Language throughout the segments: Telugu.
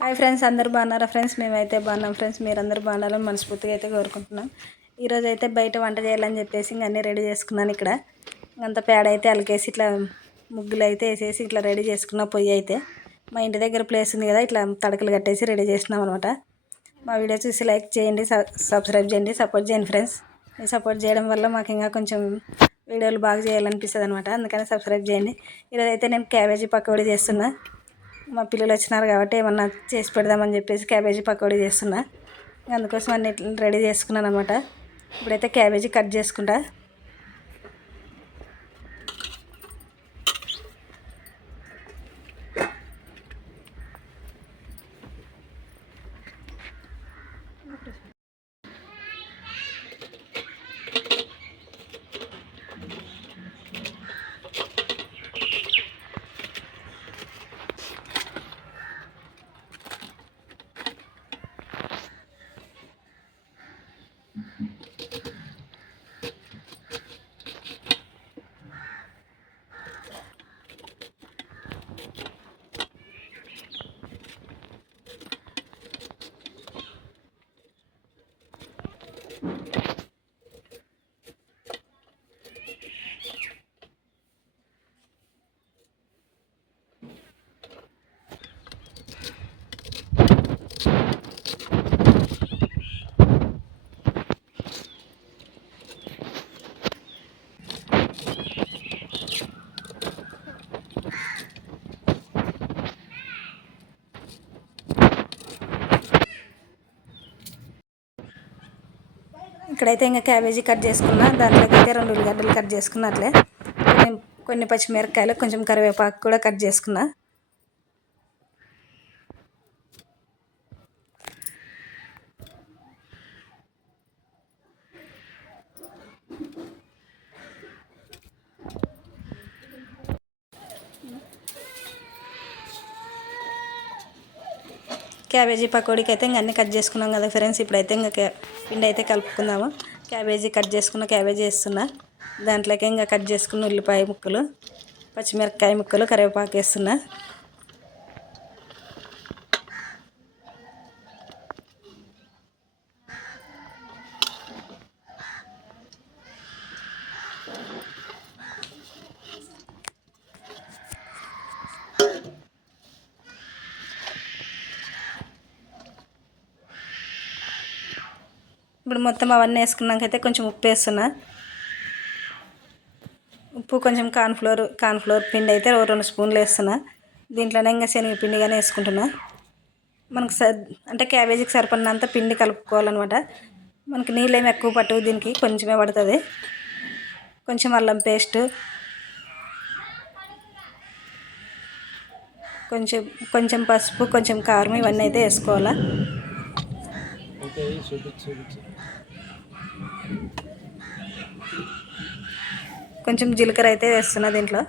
హాయ్ ఫ్రెండ్స్, అందరూ బాగున్నారా ఫ్రెండ్స్? మేమైతే బాగున్నాం ఫ్రెండ్స్. మీరందరూ బాగున్నారని మనస్ఫూర్తిగా అయితే కోరుకుంటున్నాం. ఈరోజు అయితే బయట వంట చేయాలని చెప్పేసి అన్నీ రెడీ చేసుకున్నాను. ఇక్కడ అంత పేడ అయితే అలికేసి ఇట్లా ముగ్గులు అయితే వేసేసి ఇట్లా రెడీ చేసుకున్న పొయ్యి అయితే మా ఇంటి దగ్గర ప్లేస్ ఉంది కదా, ఇట్లా తడకలు కట్టేసి రెడీ చేసినాం అనమాట. మా వీడియో చూసి లైక్ చేయండి, సబ్స్క్రైబ్ చేయండి, సపోర్ట్ చేయండి ఫ్రెండ్స్. మీరు సపోర్ట్ చేయడం వల్ల మాకు ఇంకా కొంచెం వీడియోలు బాగా చేయాలనిపిస్తుంది అనమాట. అందుకని సబ్స్క్రైబ్ చేయండి. ఈరోజు అయితే నేను క్యాబేజీ పకోడీ చేస్తున్నా. మా పిల్లలు వచ్చినారు కాబట్టి ఏమన్నా చేసి పెడదామని చెప్పేసి క్యాబేజీ పకోడీ చేస్తున్నా. అందుకోసం అన్ని రెడీ చేసుకున్నాను అనమాట. ఇప్పుడైతే క్యాబేజీ కట్ చేసుకుంటా. ఇక్కడైతే ఇంకా క్యాబేజీ కట్ చేసుకున్నా. దాంట్లోకి అయితే 2 ఉల్లిగడ్డలు కట్ చేసుకున్నట్లే, కొన్ని పచ్చిమిరపకాయలు, కొంచెం కరివేపాకు కూడా కట్ చేసుకున్నా. క్యాబేజీ పకోడీకి అయితే ఇంకా అన్నీ కట్ చేసుకున్నాం కదా ఫ్రెండ్స్. ఇప్పుడైతే ఇంకా పిండి అయితే కలుపుకుందాము. క్యాబేజీ కట్ చేసుకున్న క్యాబేజీ వేస్తున్నా. దాంట్లోకి ఇంకా కట్ చేసుకున్న ఉల్లిపాయ ముక్కలు, పచ్చిమిరపకాయ ముక్కలు, కరివేపాకు వేస్తున్నా. ఇప్పుడు మొత్తం అవన్నీ వేసుకున్నాకైతే కొంచెం ఉప్పు వేస్తున్నా. ఉప్పు, కొంచెం కార్న్ఫ్లోర్ పిండి అయితే 2 స్పూన్లు వేస్తున్నా. దీంట్లోనే ఇంకా శనగపిండి కానీ వేసుకుంటున్నా. మనకు అంటే క్యాబేజీకి సరిపడినంత పిండి కలుపుకోవాలన్నమాట. మనకి నీళ్ళు ఏమి ఎక్కువ పట్టవు, దీనికి కొంచెమే పడుతుంది. కొంచెం అల్లం పేస్టు, కొంచెం పసుపు, కొంచెం కారం, ఇవన్నీ అయితే వేసుకోవాలా. కొంచెం జీలకర్ర అయితే వేస్తున్నా దీంట్లో.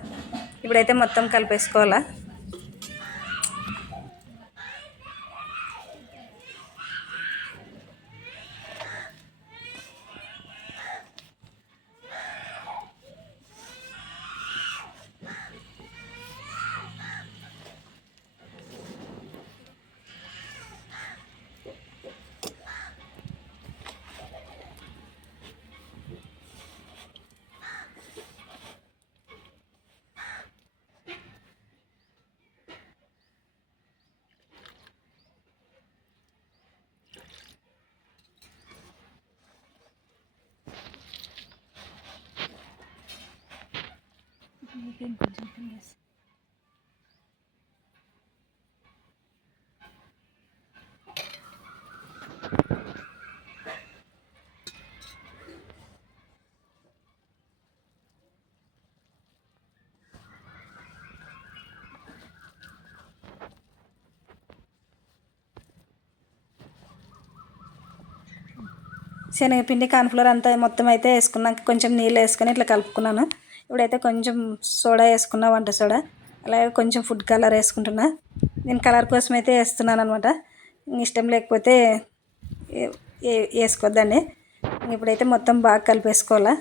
ఇప్పుడైతే మొత్తం కలిపేసుకోవాలా. శనగపిండి, కార్న్ఫ్లోర్ అంతా మొత్తం అయితే వేసుకున్నాక కొంచెం నీళ్ళు వేసుకొని ఇట్లా కలుపుకున్నాను. ఇప్పుడైతే కొంచెం సోడా వేసుకున్నా, వంట సోడా. అలాగే కొంచెం ఫుడ్ కలర్ వేసుకుంటున్నా. నేను కలర్ కోసం అయితే వేస్తున్నాను అనమాట. ఇష్టం లేకపోతే వేసుకోవద్దండి. ఇప్పుడైతే మొత్తం బాగా కలిపేసుకోవాలా.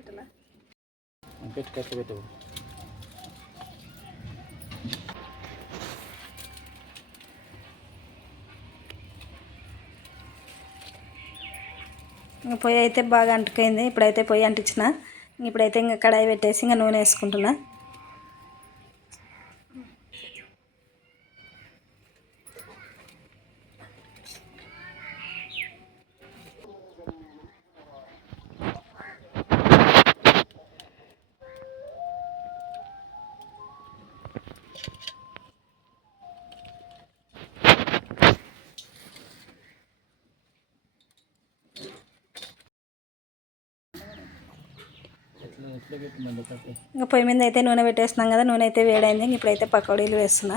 పెట్టాలా పెట్టు కట్ట పెట్టు. ఇంకా పొయ్యి అయితే బాగా అంటుకైంది. ఇప్పుడైతే పొయ్యి అంటించిన. ఇప్పుడైతే ఇంకా కడాయి పెట్టేసి ఇంకా నూనె వేసుకుంటున్నా. ఇంకా పొయ్యి మీద అయితే నూనె పెట్టేస్తున్నాం కదా. నూనె అయితే వేడైంది. ఇప్పుడైతే పకోడీలు వేస్తున్నా.